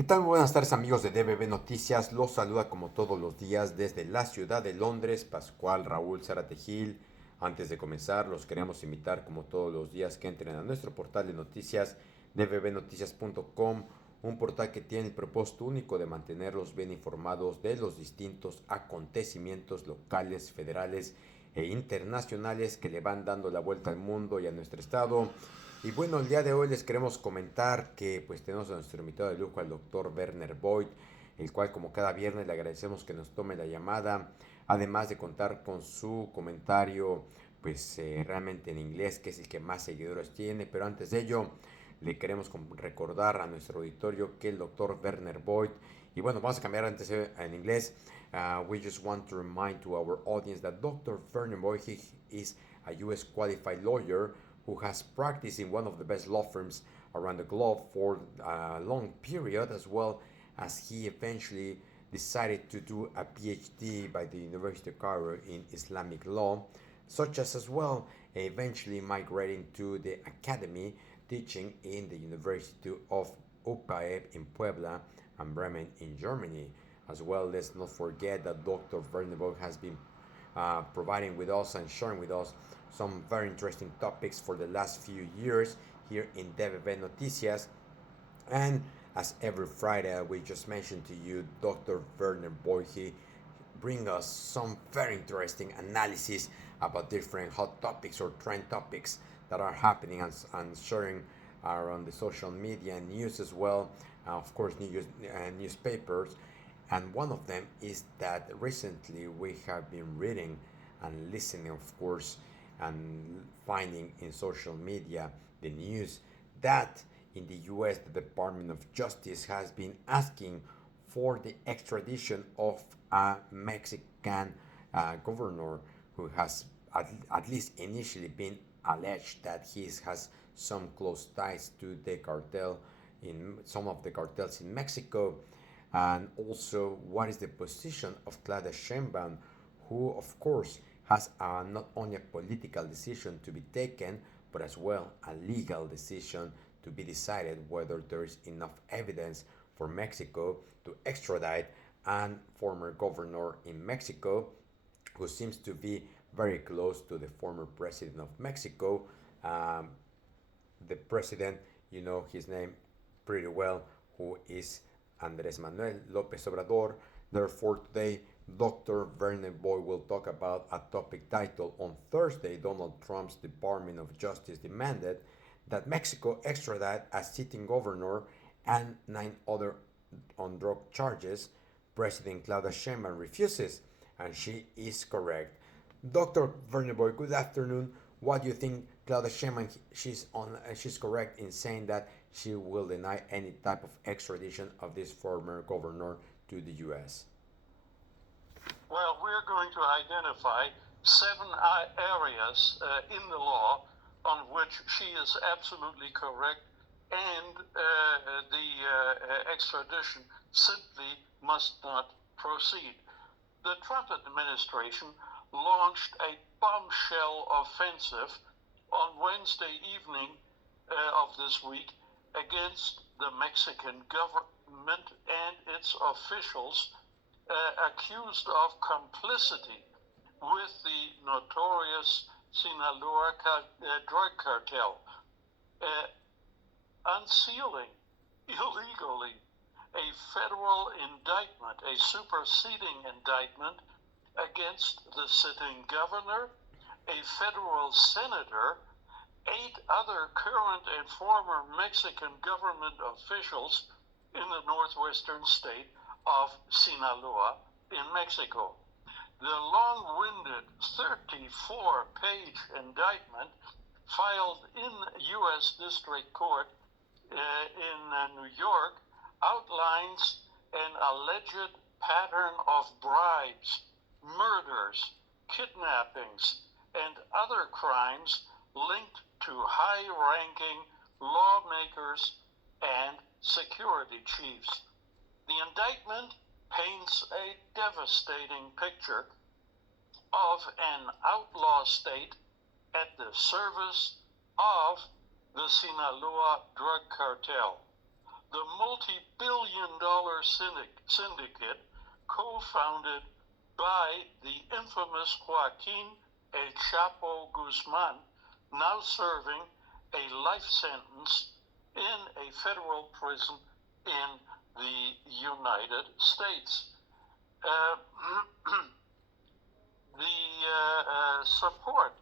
¿Qué tal? Muy buenas tardes amigos de DBB Noticias. Los saluda como todos los días desde la ciudad de Londres, Pascual Raúl Zárate Gil. Antes de comenzar, los queremos invitar como todos los días que entren a nuestro portal de noticias dbbnoticias.com, un portal que tiene el propósito único de mantenerlos bien informados de los distintos acontecimientos locales, federales e internacionales que le van dando la vuelta al mundo y a nuestro estado. Y bueno, el día de hoy les queremos comentar que pues tenemos a nuestro invitado de lujo, al doctor Werner Boyd, el cual como cada viernes le agradecemos que nos tome la llamada, además de contar con su comentario pues realmente en inglés, que es el que más seguidores tiene. Pero antes de ello, le queremos recordar a nuestro auditorio que el doctor Werner Boyd, y bueno, vamos a cambiar antes en inglés. We just want to remind to our audience that Dr. Werner Boyd is a US qualified lawyer who has practiced in one of the best law firms around the globe for a long period, as well as he eventually decided to do a PhD by the University of Cairo in Islamic law, such as well eventually migrating to the academy teaching in the University of UPAEP in Puebla and Bremen in Germany. As well, let's not forget that Dr. Verneberg has been providing with us and sharing with us some very interesting topics for the last few years here in DBB Noticias. And as every Friday, we just mentioned to you, Dr. Werner Boyhe bring us some very interesting analysis about different hot topics or trend topics that are happening and sharing around the social media and news as well. Of course, newspapers. And one of them is that recently we have been reading and listening, of course, and finding in social media the news that in the US, the Department of Justice has been asking for the extradition of a Mexican governor who has at least initially been alleged that he has some close ties to the cartel in some of the cartels in Mexico. And also, what is the position of Claudia Sheinbaum, who, of course, has not only a political decision to be taken, but as well a legal decision to be decided whether there is enough evidence for Mexico to extradite a former governor in Mexico who seems to be very close to the former president of Mexico. The president, you know his name pretty well, who is Andrés Manuel López Obrador. Therefore, today, Dr. Werner Boyd will talk about a topic titled, "On Thursday, Donald Trump's Department of Justice demanded that Mexico extradite a sitting governor and 9 other on drug charges. President Claudia Sheinbaum refuses, and she is correct." Dr. Werner Boyd, good afternoon. What do you think, Claudia Sheinbaum? She's correct in saying that she will deny any type of extradition of this former governor to the U.S. Well, we're going to identify 7 areas in the law on which she is absolutely correct, and the extradition simply must not proceed. The Trump administration launched a bombshell offensive on Wednesday evening of this week against the Mexican government and its officials accused of complicity with the notorious Sinaloa drug cartel, unsealing illegally a federal indictment, a superseding indictment against the sitting governor, a federal senator, 8 other current and former Mexican government officials in the northwestern state of Sinaloa in Mexico. The long-winded 34-page indictment filed in U.S. District Court in New York outlines an alleged pattern of bribes, murders, kidnappings, and other crimes linked to high-ranking lawmakers and security chiefs. The indictment paints a devastating picture of an outlaw state at the service of the Sinaloa drug cartel. The multi-billion billion syndicate co-founded by the infamous Joaquin El Chapo Guzman, now serving a life sentence in a federal prison in the United States. The support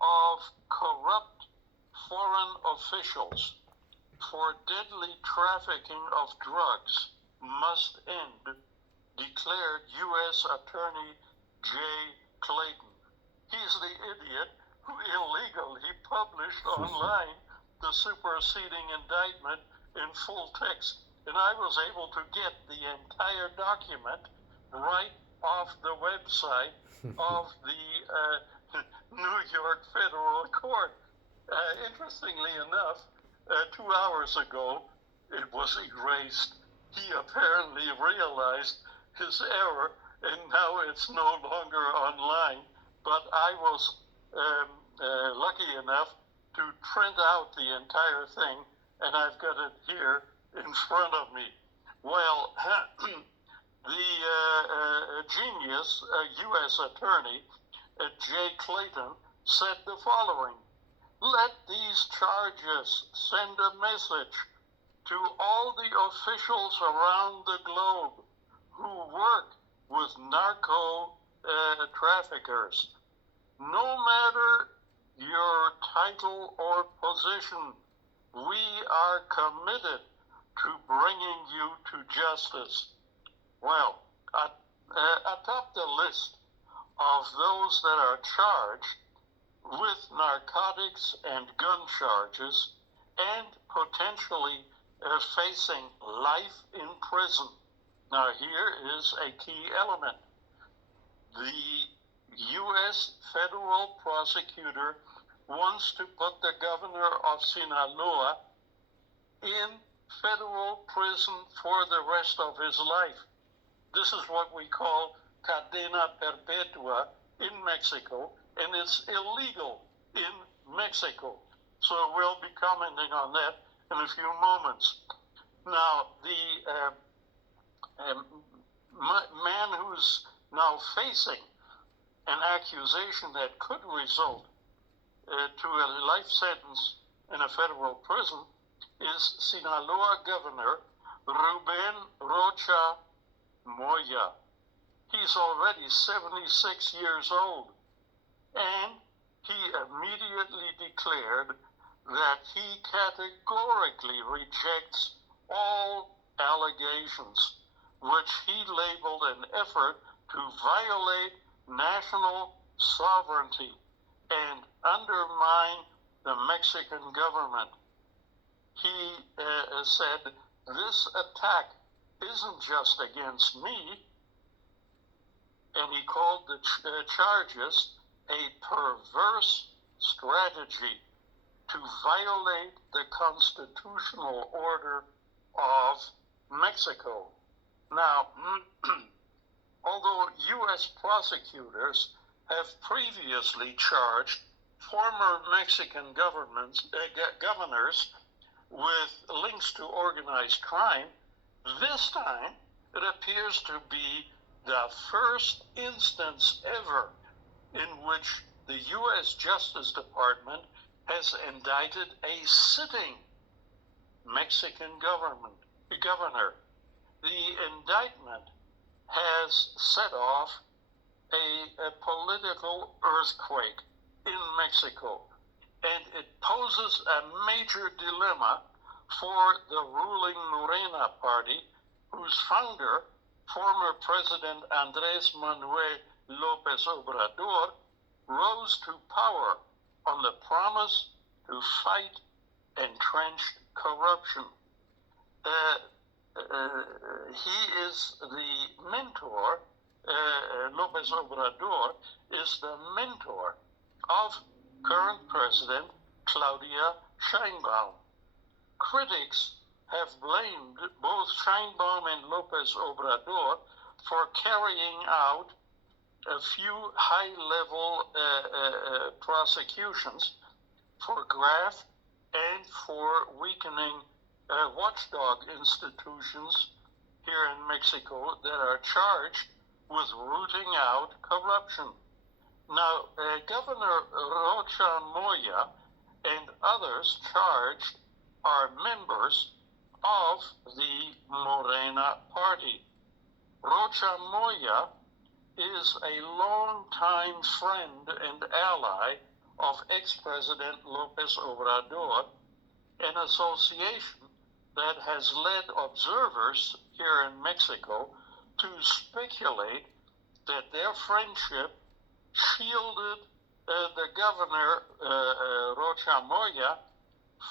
of corrupt foreign officials for deadly trafficking of drugs must end, declared U.S. Attorney Jay Clayton. He's the idiot who illegally published online the superseding indictment in full text. And I was able to get the entire document right off the website of the New York Federal Court. Interestingly enough, 2 hours ago, it was erased. He apparently realized his error, and now it's no longer online. But I was lucky enough to print out the entire thing, and I've got it here in front of me. Well, the genius U.S. Attorney Jay Clayton said the following: "Let these charges send a message to all the officials around the globe who work with narco traffickers. No matter your title or position, we are committed to bringing you to justice." Well, atop the list of those that are charged with narcotics and gun charges and potentially facing life in prison. Now, here is a key element. The U.S. federal prosecutor wants to put the governor of Sinaloa in federal prison for the rest of his life. This is what we call cadena perpetua in Mexico, and it's illegal in Mexico. So we'll be commenting on that in a few moments. Now, the man who's now facing an accusation that could result to a life sentence in a federal prison is Sinaloa Governor Ruben Rocha Moya. He's already 76 years old, and he immediately declared that he categorically rejects all allegations, which he labeled an effort to violate national sovereignty and undermine the Mexican government. He said, "This attack isn't just against me," and he called the charges a perverse strategy to violate the constitutional order of Mexico. Now, although U.S. prosecutors have previously charged former Mexican governors with links to organized crime, this time it appears to be the first instance ever in which the U.S. Justice Department has indicted a sitting Mexican governor. The indictment has set off a political earthquake in Mexico, and it poses a major dilemma for the ruling Morena party, whose founder, former President Andrés Manuel López Obrador, rose to power on the promise to fight entrenched corruption. He is the mentor, López Obrador is the mentor of current President Claudia Sheinbaum. Critics have blamed both Sheinbaum and López Obrador for carrying out a few high-level prosecutions for graft and for weakening watchdog institutions here in Mexico that are charged with rooting out corruption. Now, Governor Rocha Moya and others charged are members of the Morena party. Rocha Moya is a longtime friend and ally of ex-President López Obrador, an association that has led observers here in Mexico to speculate that their friendship shielded the governor, Rocha Moya,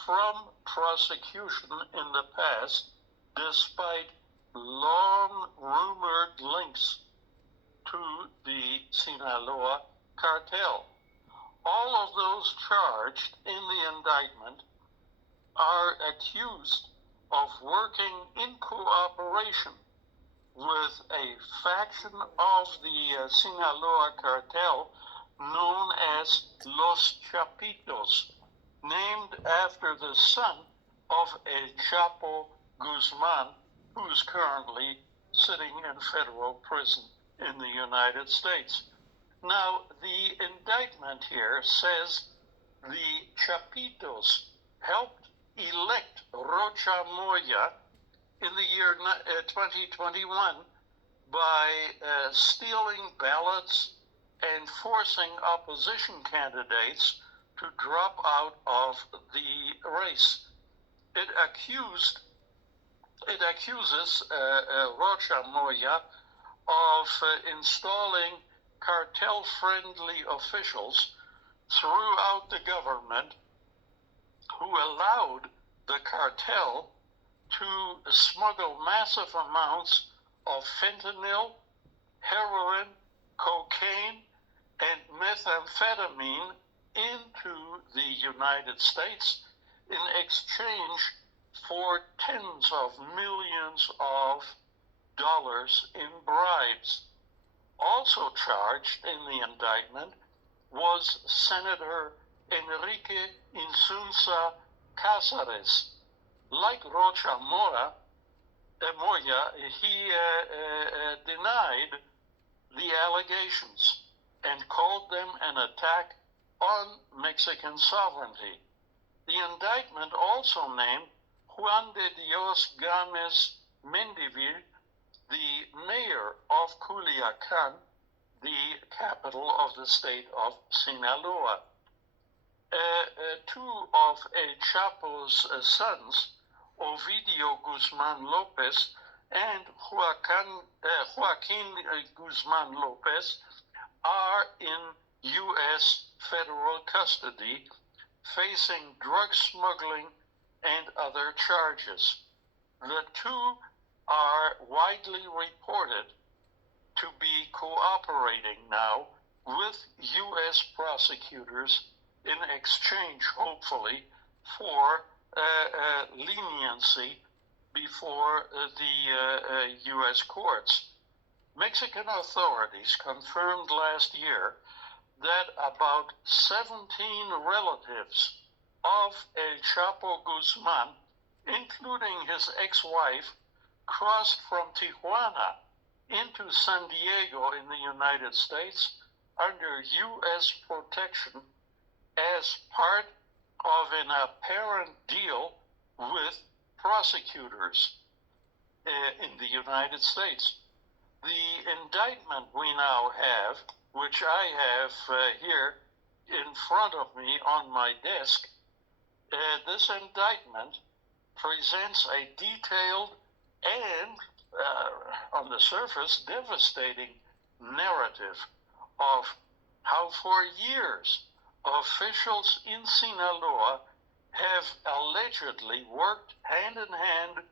from prosecution in the past, despite long rumored links to the Sinaloa cartel. All of those charged in the indictment are accused of working in cooperation with a faction of the Sinaloa cartel known as Los Chapitos, named after the son of El Chapo Guzman, who is currently sitting in federal prison in the United States. Now, the indictment here says the Chapitos helped elect Rocha Moya in the year 2021 by stealing ballots and forcing opposition candidates to drop out of the race. It accuses Rocha Moya of installing cartel-friendly officials throughout the government who allowed the cartel to smuggle massive amounts of fentanyl, heroin, cocaine, and methamphetamine into the United States in exchange for tens of millions of dollars in bribes. Also charged in the indictment was Senator Enrique Insunza Cázares. Like Rocha Moya, he denied the allegations and called them an attack on Mexican sovereignty. The indictment also named Juan de Dios Gámez Mendívil, the mayor of Culiacán, the capital of the state of Sinaloa. Two of El Chapo's sons, Ovidio Guzman Lopez and Joaquin Guzman Lopez, are in U.S. federal custody, facing drug smuggling and other charges. The two are widely reported to be cooperating now with U.S. prosecutors in exchange, hopefully, for leniency before the U.S. courts. Mexican authorities confirmed last year that about 17 relatives of El Chapo Guzman, including his ex-wife, crossed from Tijuana into San Diego in the United States under U.S. protection as part of an apparent deal with prosecutors in the United States. The indictment we now have, which I have here in front of me on my desk, this indictment presents a detailed and, on the surface, devastating narrative of how for years officials in Sinaloa have allegedly worked hand in hand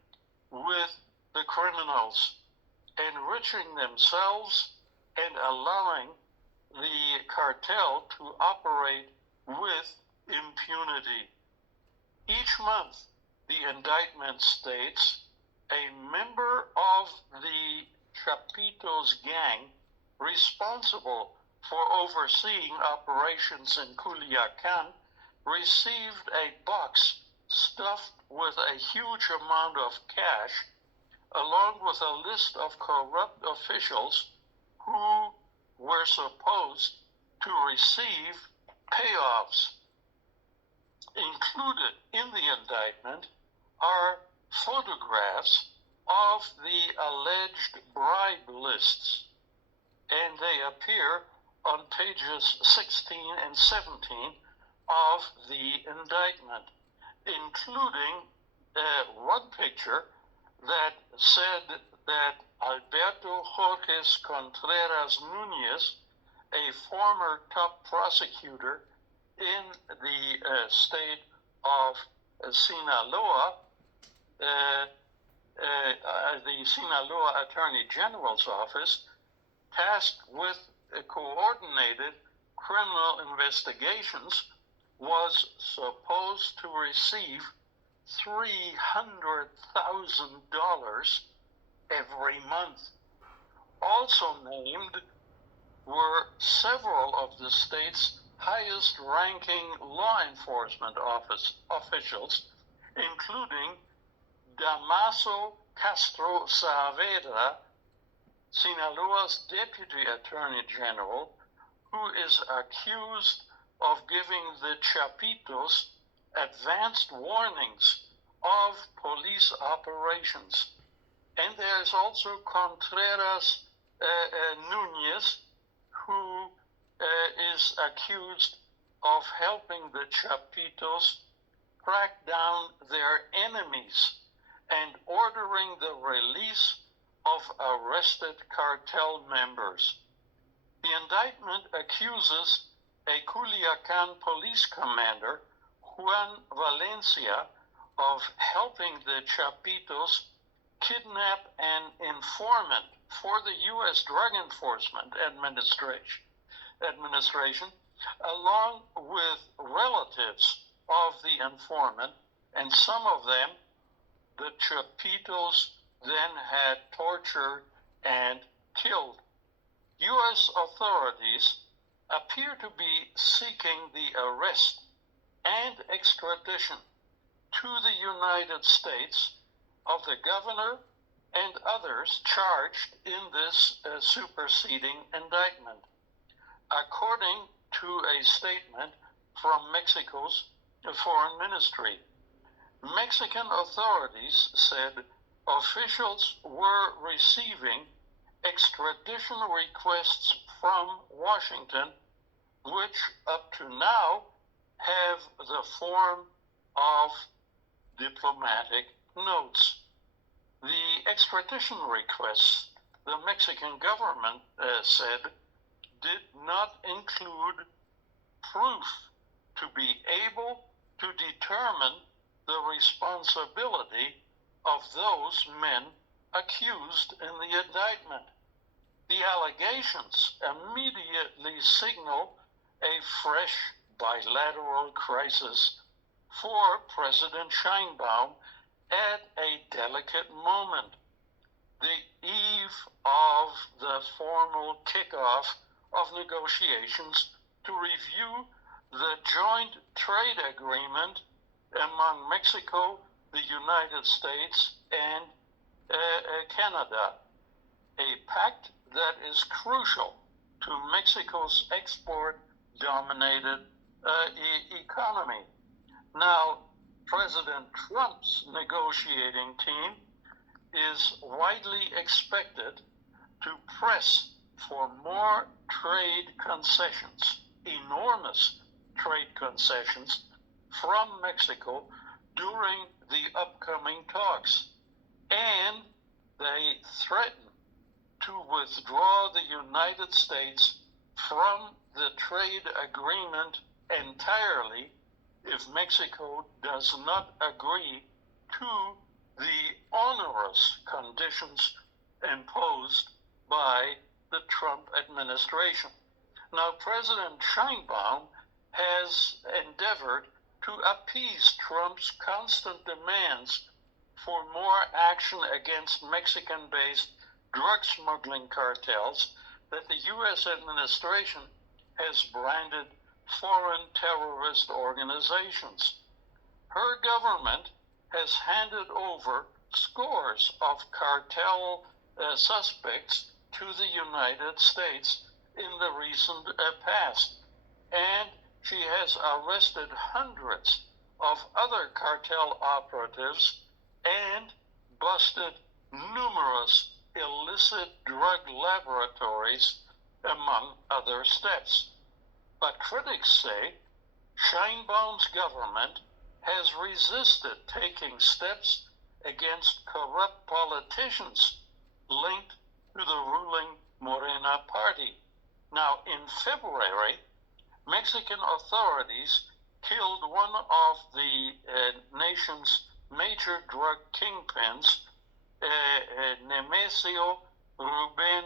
with the criminals, enriching themselves and allowing the cartel to operate with impunity. Each month, the indictment states, a member of the Chapitos gang responsible for overseeing operations in Culiacán received a box stuffed with a huge amount of cash, along with a list of corrupt officials who were supposed to receive payoffs. Included in the indictment are photographs of the alleged bribe lists, and they appear on pages 16 and 17 of the indictment, including one picture that said that Alberto Jorge Contreras Nunez, a former top prosecutor in the state of Sinaloa, the Sinaloa Attorney General's office, tasked with coordinated criminal investigations, was supposed to receive $300,000 every month. Also named were several of the state's highest-ranking law enforcement officials, including Damaso Castro Saavedra, Sinaloa's Deputy Attorney General, who is accused of giving the Chapitos advanced warnings of police operations. And there is also Contreras Nunez, who is accused of helping the Chapitos track down their enemies and ordering the release of arrested cartel members. The indictment accuses a Culiacan police commander, Juan Valencia, of helping the Chapitos kidnap an informant for the U.S. Drug Enforcement Administration, along with relatives of the informant, and some of them the Chapitos then had tortured and killed. U.S. authorities appear to be seeking the arrest and extradition to the United States of the governor and others charged in this superseding indictment. According to a statement from Mexico's Foreign Ministry, Mexican authorities said officials were receiving extradition requests from Washington, which up to now have the form of diplomatic notes. The extradition requests, the Mexican government said, did not include proof to be able to determine the responsibility of those men accused in the indictment. The allegations immediately signal a fresh bilateral crisis for President Sheinbaum at a delicate moment, the eve of the formal kickoff of negotiations to review the joint trade agreement among Mexico, the United States, and Canada, a pact that is crucial to Mexico's export-dominated economy. Now, President Trump's negotiating team is widely expected to press for more trade concessions, enormous trade concessions from Mexico during the upcoming talks, and they threaten to withdraw the United States from the trade agreement entirely if Mexico does not agree to the onerous conditions imposed by the Trump administration. Now, President Sheinbaum has endeavored to appease Trump's constant demands for more action against Mexican-based drug smuggling cartels that the U.S. administration has branded foreign terrorist organizations. her government has handed over scores of cartel suspects to the United States in the recent past. And she has arrested hundreds of other cartel operatives and busted numerous illicit drug laboratories, among other steps. But critics say Sheinbaum's government has resisted taking steps against corrupt politicians linked to the ruling Morena party. Now, in February, Mexican authorities killed one of the nation's major drug kingpins, Nemesio Ruben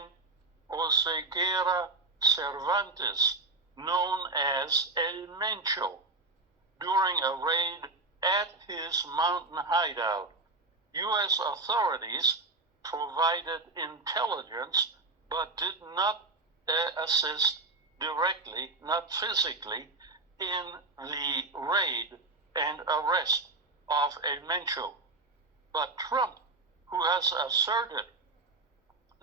Oseguera Cervantes, known as El Mencho, during a raid at his mountain hideout. U.S. authorities provided intelligence but did not assist directly, not physically, in the raid and arrest of El Mencho. But Trump, who has asserted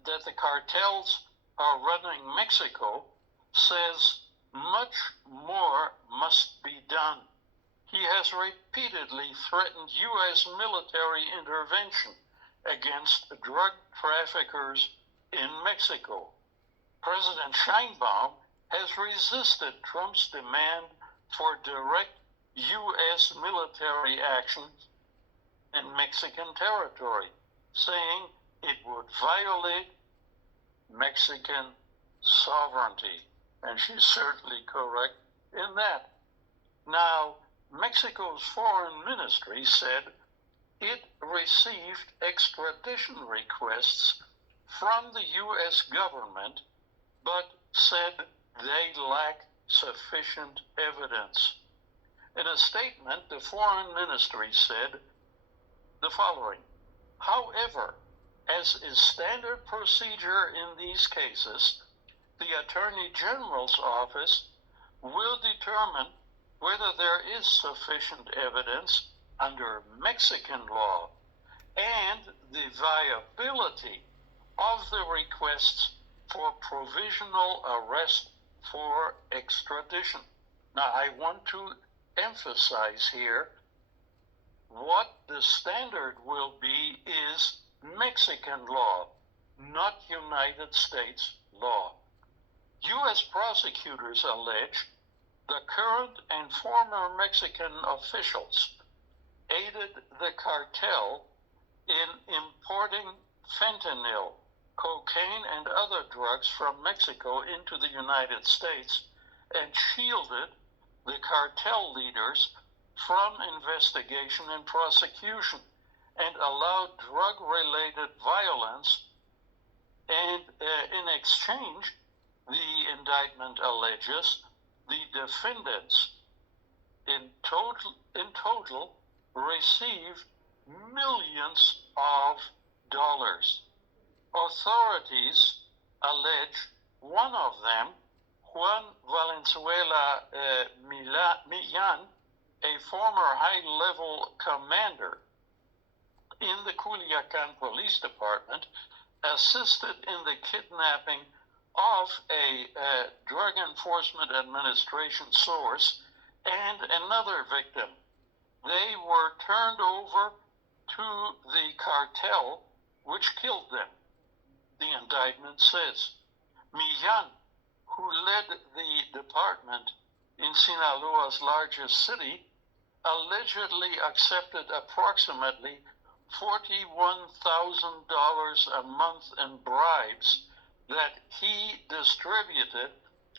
that the cartels are running Mexico, says much more must be done. He has repeatedly threatened U.S. military intervention against drug traffickers in Mexico. President Sheinbaum has resisted Trump's demand for direct U.S. military action in Mexican territory, saying it would violate Mexican sovereignty. And she's certainly correct in that. Now, Mexico's foreign ministry said it received extradition requests from the U.S. government, but said they lack sufficient evidence. In a statement, the foreign ministry said the following: however, as is standard procedure in these cases, the Attorney General's office will determine whether there is sufficient evidence under Mexican law and the viability of the requests for provisional arrest for extradition. Now, I want to emphasize here what the standard will be is Mexican law, not United States law. U.S. prosecutors allege the current and former Mexican officials aided the cartel in importing fentanyl, cocaine, and other drugs from Mexico into the United States and shielded the cartel leaders from investigation and prosecution and allowed drug-related violence. And in exchange, the indictment alleges the defendants in total received millions of dollars. Authorities allege one of them, Juan Valenzuela Millan, a former high-level commander in the Culiacan Police Department, assisted in the kidnapping of a Drug Enforcement Administration source and another victim. They were turned over to the cartel, which killed them, the indictment says. Millan, who led the department in Sinaloa's largest city, allegedly accepted approximately $41,000 a month in bribes that he distributed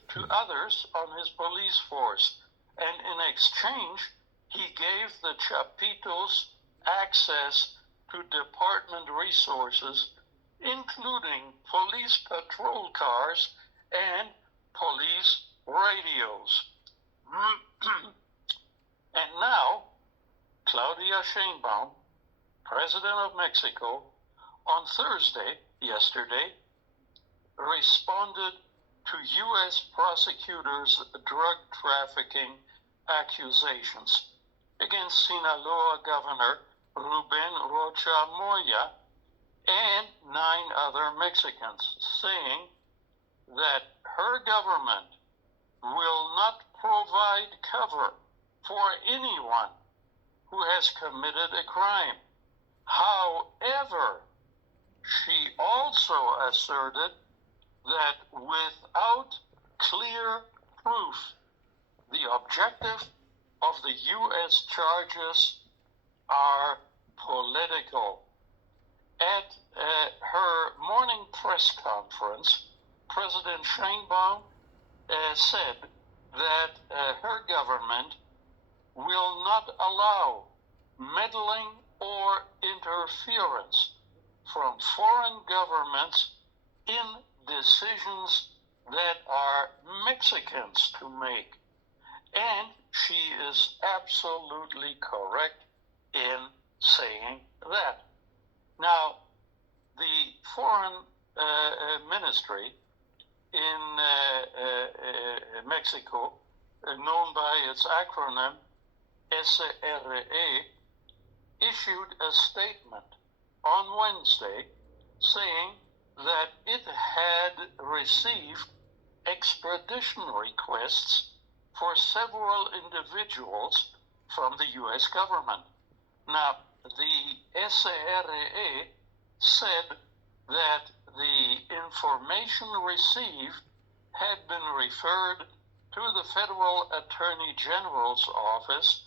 to others on his police force. And in exchange, he gave the Chapitos access to department resources, including police patrol cars and police radios. And now, Claudia Sheinbaum, President of Mexico, on Thursday, yesterday, responded to U.S. prosecutors' drug trafficking accusations. against Sinaloa Governor Ruben Rocha Moya and 9 other Mexicans, saying that her government will not provide cover for anyone who has committed a crime. However, she also asserted that without clear proof, the objective of the U.S. charges are political. At her morning press conference, President Sheinbaum said that her government will not allow meddling or interference from foreign governments in decisions that are Mexicans to make. And she is absolutely correct in saying that. Now, the foreign ministry in Mexico, known by its acronym SRE, issued a statement on Wednesday saying that it had received extradition requests for several individuals from the U.S. government. Now, the SRE said that the information received had been referred to the Federal Attorney General's office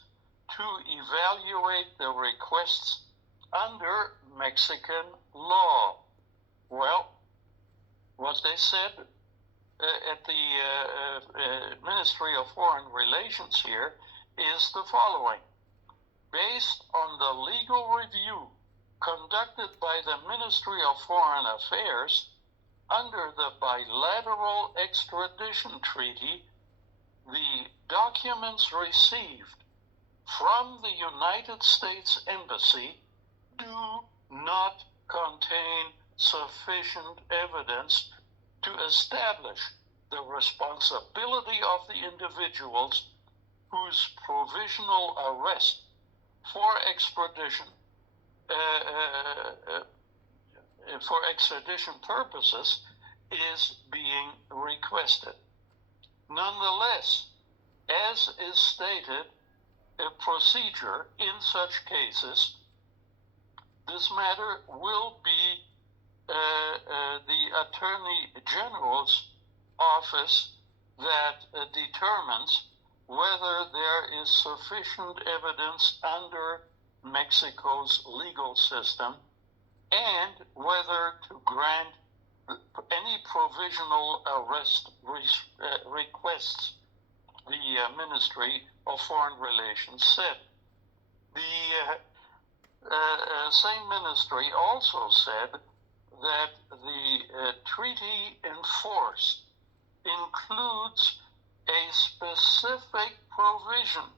to evaluate the requests under Mexican law. Well, what they said at the Ministry of Foreign Relations here is the following. Based on the legal review conducted by the Ministry of Foreign Affairs under the bilateral extradition treaty, the documents received from the United States Embassy do not contain sufficient evidence to establish the responsibility of the individuals whose provisional arrest for extradition purposes is being requested. Nonetheless, as is stated, a procedure in such cases, this matter will be the Attorney General's office that determines whether there is sufficient evidence under Mexico's legal system and whether to grant any provisional arrest requests, the Ministry of Foreign Relations said. The same ministry also said that the treaty in force includes a specific provision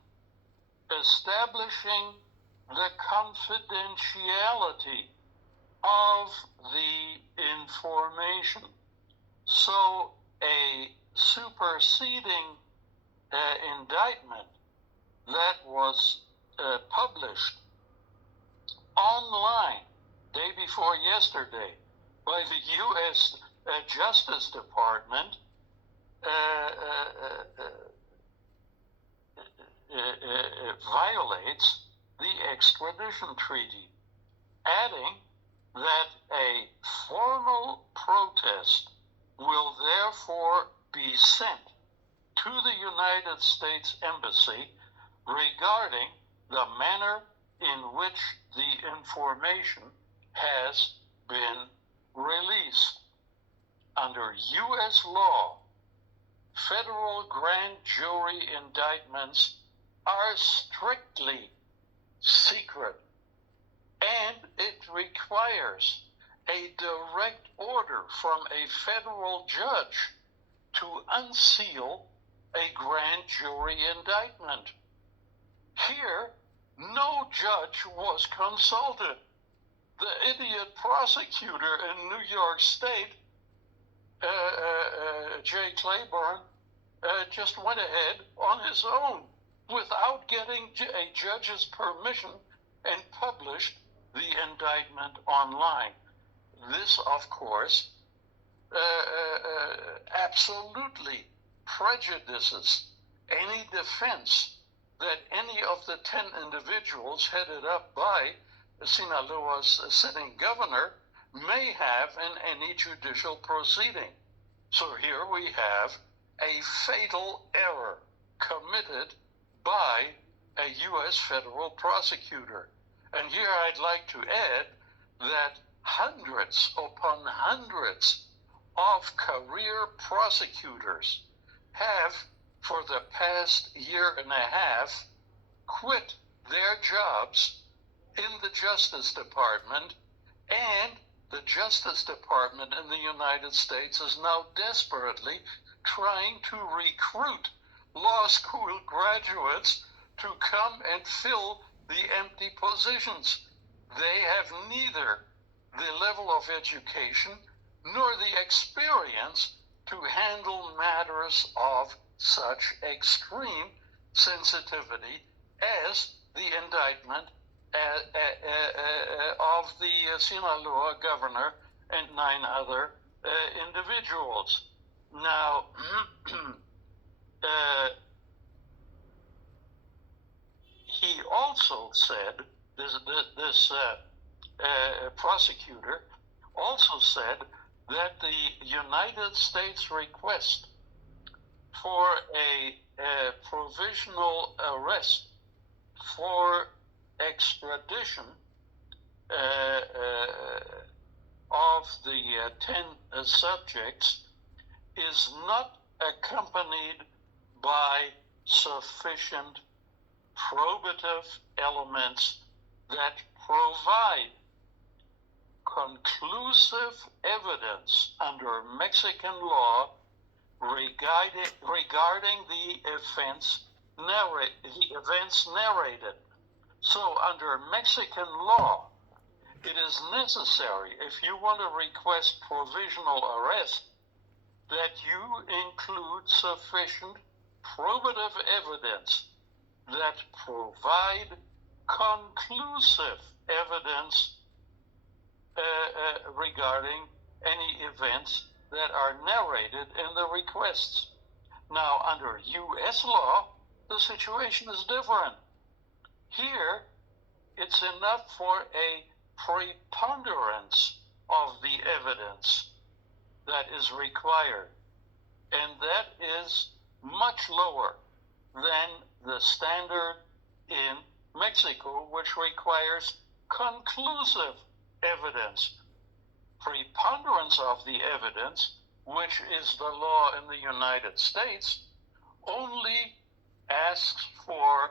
establishing the confidentiality of the information. So a superseding indictment that was published online day before yesterday by the U.S. Justice Department violates the extradition treaty, adding that a formal protest will therefore be sent to the United States Embassy regarding the manner in which the information has been released. Under U.S. law, federal grand jury indictments are strictly secret, and it requires a direct order from a federal judge to unseal a grand jury indictment. Here, no judge was consulted. The idiot prosecutor in New York State, Jay Claiborne, just went ahead on his own without getting a judge's permission and published the indictment online. This, of course, absolutely prejudices any defense that any of the 10 individuals headed up by Sinaloa's sitting governor may have in any judicial proceeding. So here we have a fatal error committed by a U.S. federal prosecutor. And here I'd like to add that hundreds upon hundreds of career prosecutors have, for the past year and a half, quit their jobs in the Justice Department, and the Justice Department in the United States is now desperately trying to recruit law school graduates to come and fill the empty positions. They have neither the level of education nor the experience to handle matters of such extreme sensitivity as the indictment of the Sinaloa governor and 9 other individuals. Now, he also said, this prosecutor also said that the United States request for a provisional arrest for extradition of the 10 subjects is not accompanied by sufficient probative elements that provide conclusive evidence under Mexican law regarding the events narrated. So under Mexican law, it is necessary, if you want to request provisional arrest, that you include sufficient probative evidence that provide conclusive evidence regarding any events that are narrated in the requests. Now, under U.S. law, the situation is different. Here, it's enough for a preponderance of the evidence that is required, and that is much lower than the standard in Mexico, which requires conclusive evidence. Preponderance of the evidence, which is the law in the United States, only asks for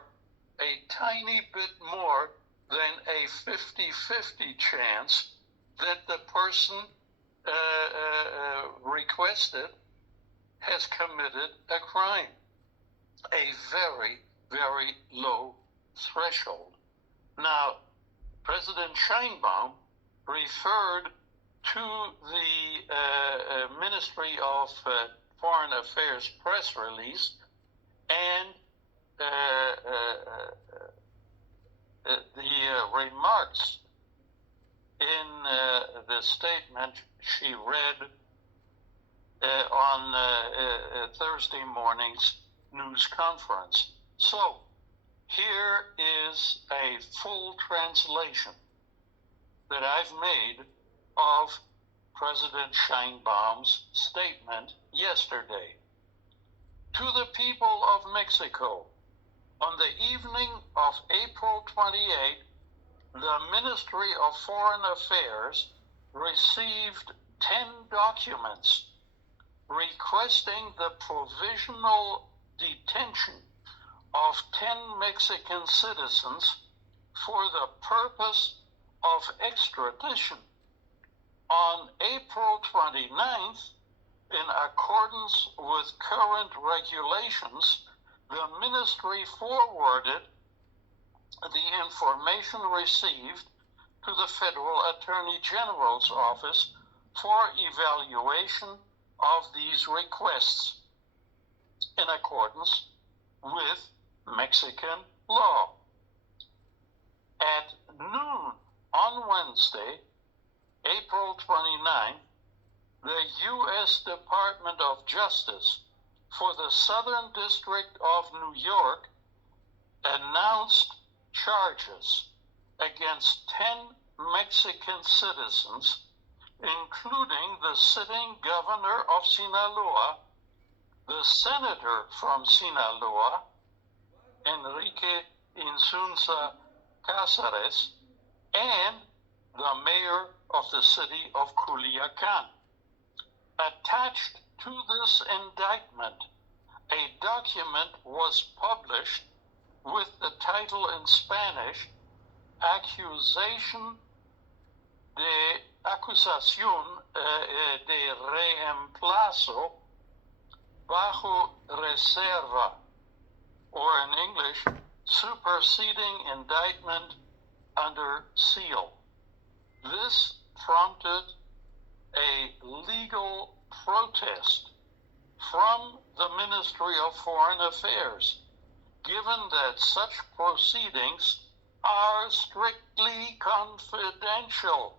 a tiny bit more than a 50-50 chance that the person requested has committed a crime. A very, very low threshold. Now, President Sheinbaum referred to the Ministry of Foreign Affairs press release and the remarks in the statement she read on Thursday morning's news conference. So, here is a full translation that I've made of President Sheinbaum's statement yesterday. To the people of Mexico, on the evening of April 28, the Ministry of Foreign Affairs received 10 documents requesting the provisional detention of 10 Mexican citizens for the purpose of extradition. On April 29th, in accordance with current regulations, the ministry forwarded the information received to the Federal Attorney General's office for evaluation of these requests in accordance with Mexican law. At noon on Wednesday, April 29, the U.S. Department of Justice for the Southern District of New York announced charges against 10 Mexican citizens, including the sitting governor of Sinaloa, the senator from Sinaloa, Enrique Insunza Cáceres, and the mayor of the city of Culiacan. Attached to this indictment, a document was published with the title in Spanish, Acusación de Reemplazo bajo reserva, or in English, superseding indictment under seal. This prompted a legal protest from the Ministry of Foreign Affairs, given that such proceedings are strictly confidential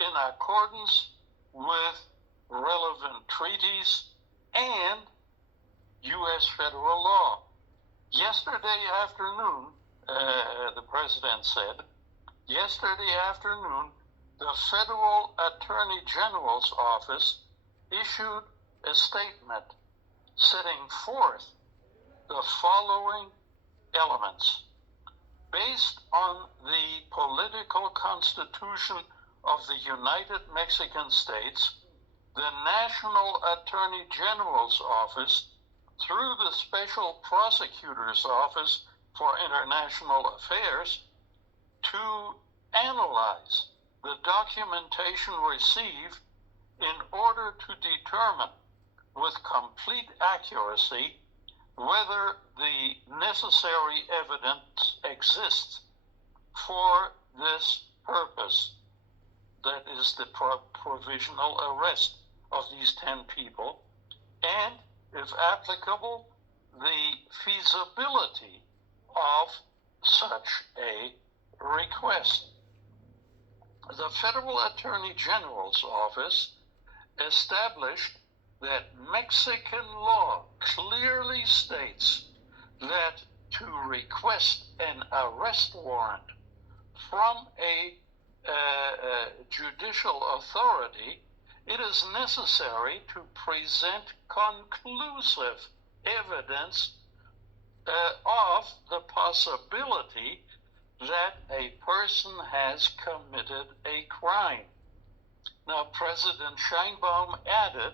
in accordance with relevant treaties and U.S. federal law. Yesterday afternoon, the president said, yesterday afternoon, the Federal Attorney General's office issued a statement setting forth the following elements. Based on the political constitution of the United Mexican States, the National Attorney General's office, through the Special Prosecutor's Office for International Affairs, to analyze the documentation received in order to determine with complete accuracy whether the necessary evidence exists for this purpose, that is the provisional arrest of these 10 people, and, if applicable, the feasibility of such a request. The Federal Attorney General's office established that Mexican law clearly states that to request an arrest warrant from a judicial authority, it is necessary to present conclusive evidence of the possibility that a person has committed a crime. Now, President Sheinbaum added,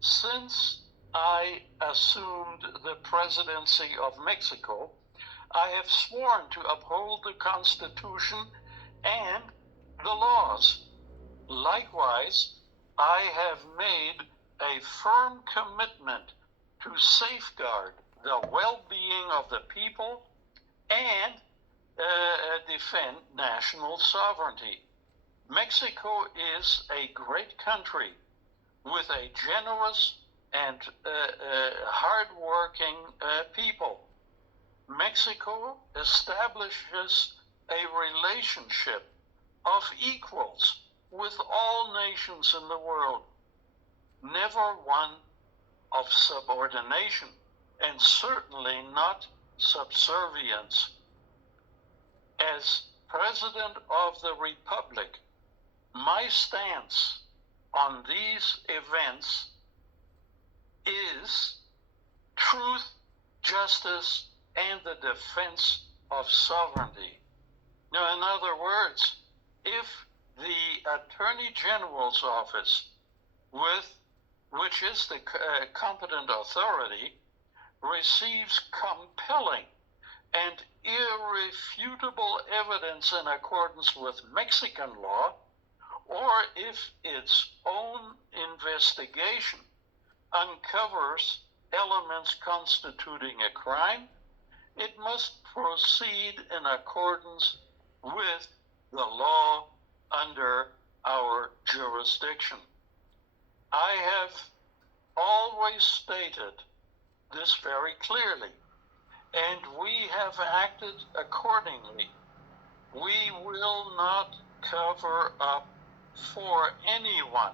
since I assumed the presidency of Mexico, I have sworn to uphold the Constitution and the laws. Likewise, I have made a firm commitment to safeguard the well-being of the people and defend national sovereignty. Mexico is a great country with a generous and hard-working people. Mexico establishes a relationship of equals with all nations in the world, never one of subordination, and certainly not subservience. As President of the Republic, my stance on these events is truth, justice, and the defense of sovereignty. Now, in other words, if the Attorney General's office, which is the competent authority, receives compelling and irrefutable evidence in accordance with Mexican law, or if its own investigation uncovers elements constituting a crime, it must proceed in accordance with the law under our jurisdiction. I have always stated this very clearly. and we have acted accordingly. We will not cover up for anyone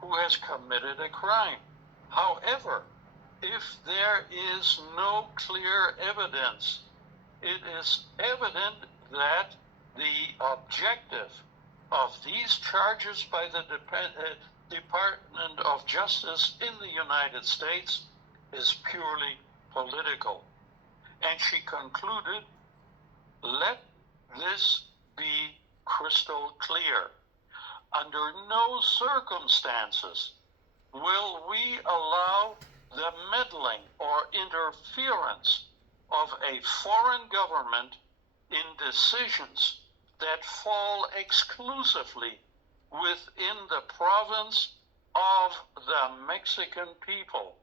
who has committed a crime. However, if there is no clear evidence, it is evident that the objective of these charges by the Department of Justice in the United States is purely political. And she concluded, let this be crystal clear. Under no circumstances will we allow the meddling or interference of a foreign government in decisions that fall exclusively within the province of the Mexican people.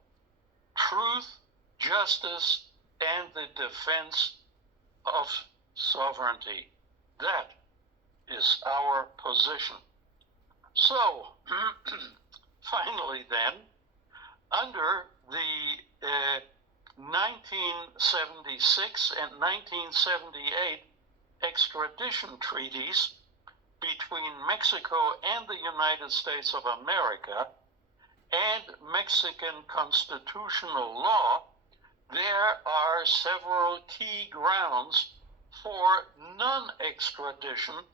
Truth, justice, and the defense of sovereignty. That is our position. So, finally then, under the 1976 and 1978 extradition treaties between Mexico and the United States of America and Mexican constitutional law, there are several key grounds for non-extradition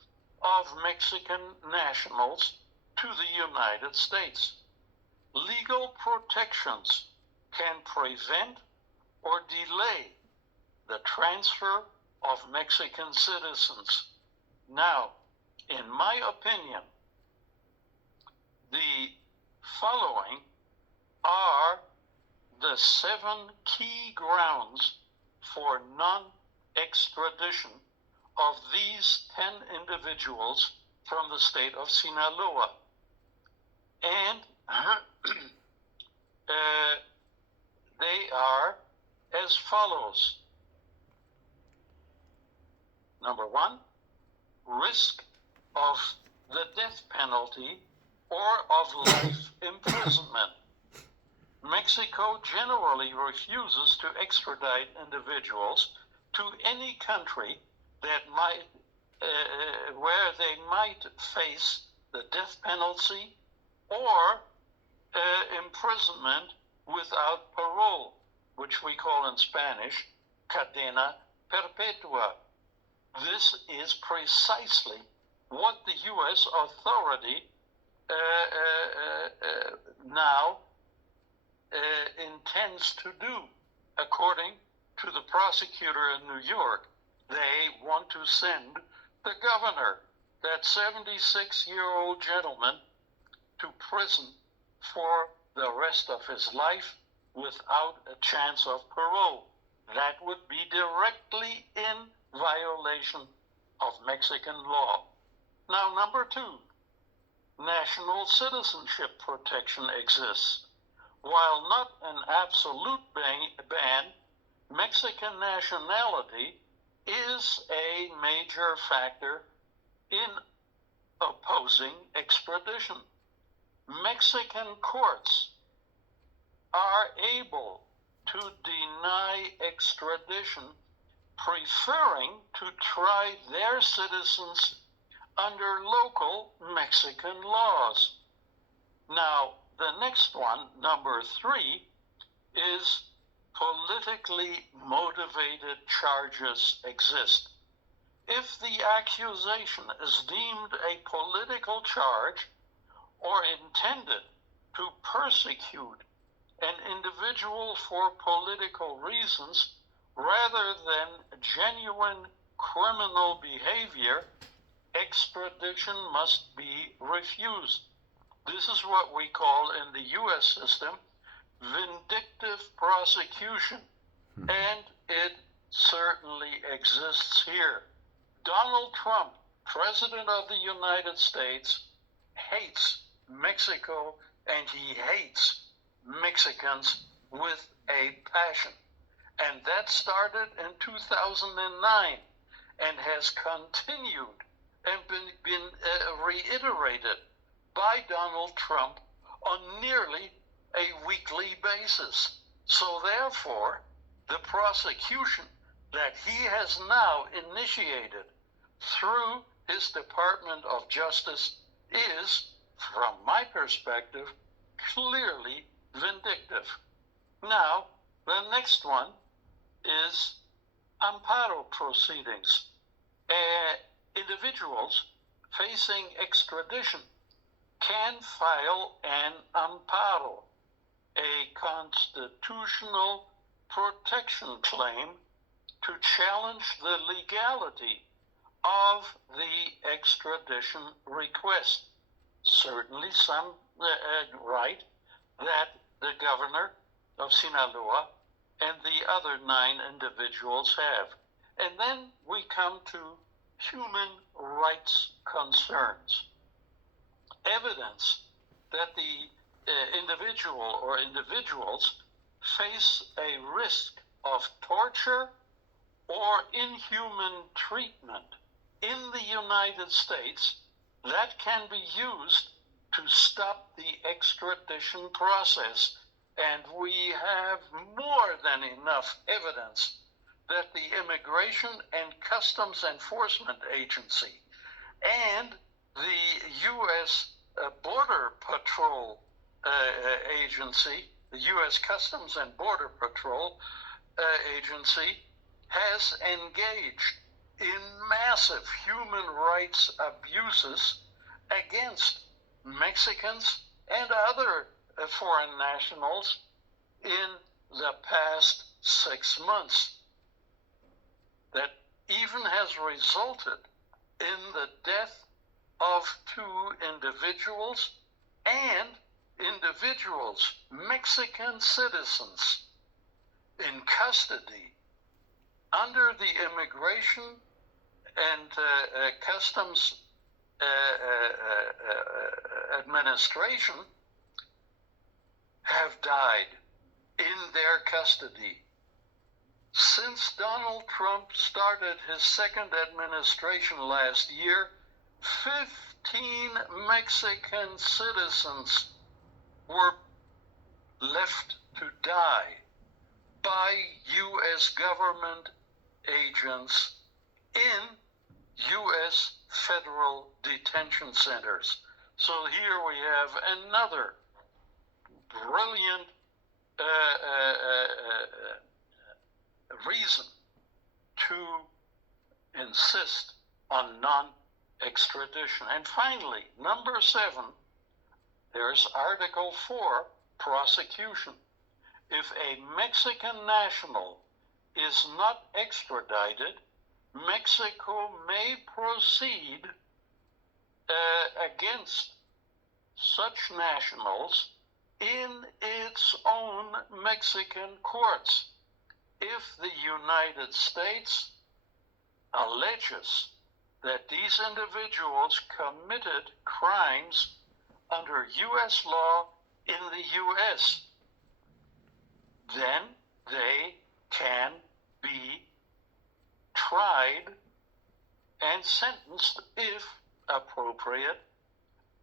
of Mexican nationals to the United States. Legal protections can prevent or delay the transfer of Mexican citizens. Now, in my opinion, the following are the 7 key grounds for non-extradition of these 10 individuals from the state of Sinaloa. And they are as follows. Number 1, risk of the death penalty or of life imprisonment. Mexico generally refuses to extradite individuals to any country that might, where they might face the death penalty or imprisonment without parole, which we call in Spanish cadena perpetua. This is precisely what the U.S. authority now intends to do. According to the prosecutor in New York, they want to send the governor, that 76-year-old gentleman, to prison for the rest of his life without a chance of parole. That would be directly in violation of Mexican law. Now, number 2, national citizenship protection exists. While not an absolute ban, Mexican nationality is a major factor in opposing extradition. Mexican courts are able to deny extradition, preferring to try their citizens under local Mexican laws. Now, the next one, number 3, is politically motivated charges exist. If the accusation is deemed a political charge or intended to persecute an individual for political reasons rather than genuine criminal behavior, extradition must be refused. This is what we call in the U.S. system vindictive prosecution, and it certainly exists here. Donald Trump, President of the United States, hates Mexico, and he hates Mexicans with a passion. And that started in 2009 and has continued and been reiterated by Donald Trump on nearly a weekly basis. So therefore, the prosecution that he has now initiated through his Department of Justice is, from my perspective, clearly vindictive. Now, the next one is amparo proceedings. Individuals facing extradition can file an amparo, a constitutional protection claim to challenge the legality of the extradition request. Certainly some right that the governor of Sinaloa and the other 9 individuals have. And then we come to human rights concerns. Evidence that the individual or individuals face a risk of torture or inhuman treatment in the United States that can be used to stop the extradition process. And we have more than enough evidence that the Immigration and Customs Enforcement Agency and the U.S. Border Patrol Agency, the U.S. Customs and Border Patrol Agency, has engaged in massive human rights abuses against Mexicans and other foreign nationals in the past 6 months, that even has resulted in the death of 2 individuals and individuals, Mexican citizens, in custody under the Immigration and Customs Administration have died in their custody. Since Donald Trump started his second administration last year, 15 Mexican citizens were left to die by U.S. government agents in U.S. federal detention centers. So here we have another brilliant reason to insist on non-extradition. And finally, number 7, there's Article 4, prosecution. If a Mexican national is not extradited, Mexico may proceed against such nationals in its own Mexican courts if the United States alleges that these individuals committed crimes under U.S. law in the U.S. Then they can be tried and sentenced, if appropriate,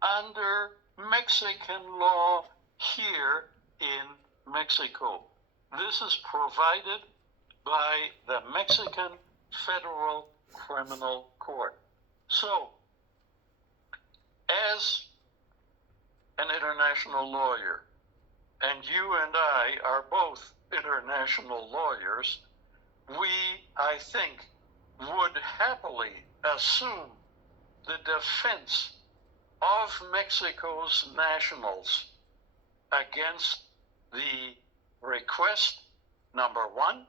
under Mexican law here in Mexico. This is provided by the Mexican Federal Criminal Court. So, as an international lawyer, and you and I are both international lawyers, we, I think, would happily assume the defense of Mexico's nationals against the request, number 1,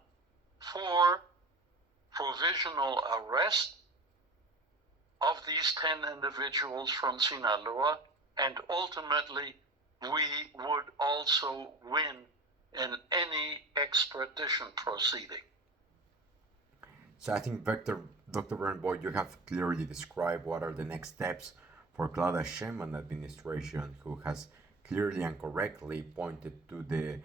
for provisional arrest of these 10 individuals from Sinaloa, and ultimately we would also win in any extradition proceeding. So I think Dr. Barenboim, you have clearly described what are the next steps for Claudia Sheinbaum administration, who has clearly and correctly pointed to the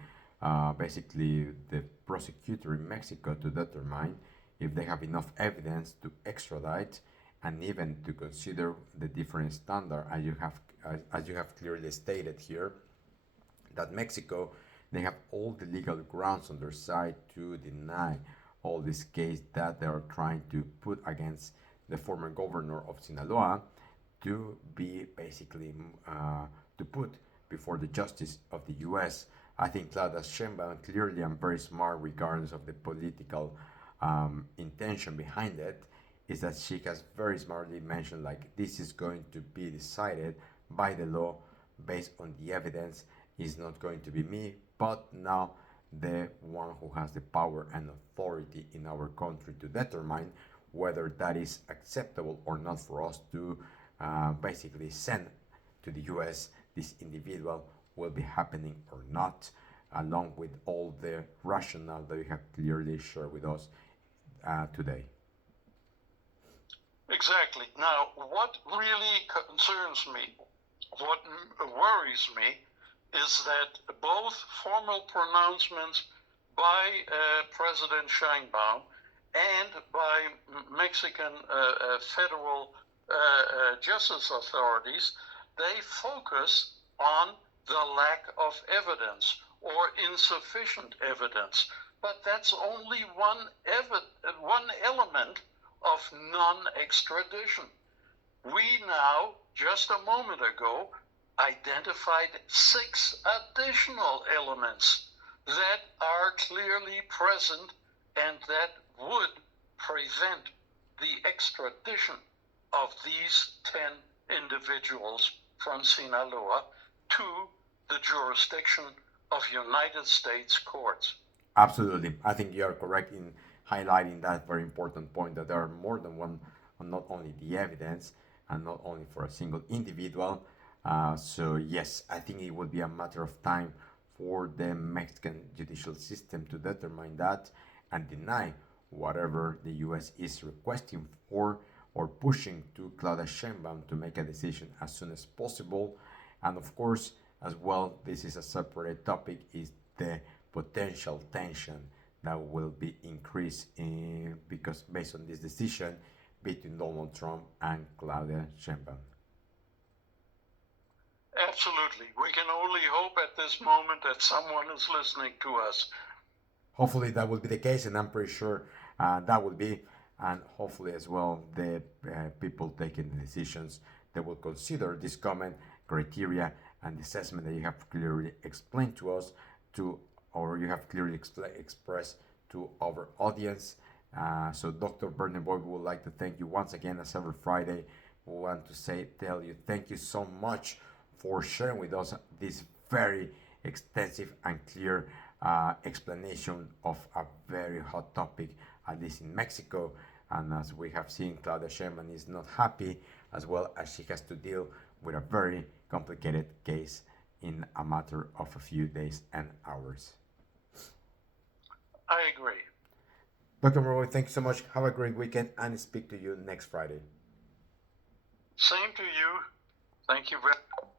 basically the prosecutor in Mexico to determine if they have enough evidence to extradite and even to consider the different standard, as you have clearly stated here, that Mexico they have all the legal grounds on their side to deny all this case that they are trying to put against the former governor of Sinaloa to be basically to put before the justice of the U.S. I think Claudia Sheinbaum clearly and very smart, regardless of the political intention behind it, is that she has very smartly mentioned like this is going to be decided by the law based on the evidence. Is not going to be me, but now the one who has the power and authority in our country to determine whether that is acceptable or not for us to basically send to the US this individual will be happening or not, along with all the rationale that you have clearly shared with us today. Exactly. Now, what really concerns me, what worries me, is that both formal pronouncements by President Sheinbaum and by Mexican federal justice authorities, they focus on the lack of evidence or insufficient evidence. But that's only one element of non-extradition. We now, just a moment ago, identified 6 additional elements that are clearly present and that would prevent the extradition of these 10 individuals from Sinaloa to the jurisdiction of United States courts. Absolutely. I think you are correct in highlighting that very important point that there are more than one, not only the evidence and not only for a single individual. So yes, I think it would be a matter of time for the Mexican judicial system to determine that and deny whatever the U.S. is requesting for or pushing to Claudia Sheinbaum to make a decision as soon as possible. And of course, as well, this is a separate topic, is the potential tension that will be increased because based on this decision between Donald Trump and Claudia Sheinbaum. Absolutely. We can only hope at this moment that someone is listening to us. Hopefully that will be the case, and I'm pretty sure that will be. And hopefully as well, the people taking the decisions, they will consider this comment, criteria, and the assessment that you have clearly explained to us, or you have clearly expressed to our audience. So Dr. Bernard Boyd, we would like to thank you once again as every Friday. We want to tell you thank you so much for sharing with us this very extensive and clear explanation of a very hot topic, at least in Mexico. And as we have seen, Claudia Sheinbaum is not happy, as well as she has to deal with a very complicated case in a matter of a few days and hours. I agree. Dr. Moroy, thank you so much. Have a great weekend and speak to you next Friday. Same to you. Thank you very much.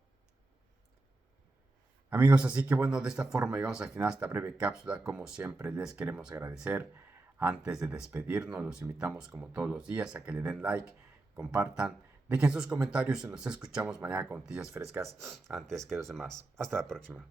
Amigos, así que bueno, de esta forma llegamos al final de esta breve cápsula. Como siempre, les queremos agradecer. Antes de despedirnos, los invitamos como todos los días a que le den like, compartan, dejen sus comentarios y nos escuchamos mañana con noticias frescas antes que los demás. Hasta la próxima.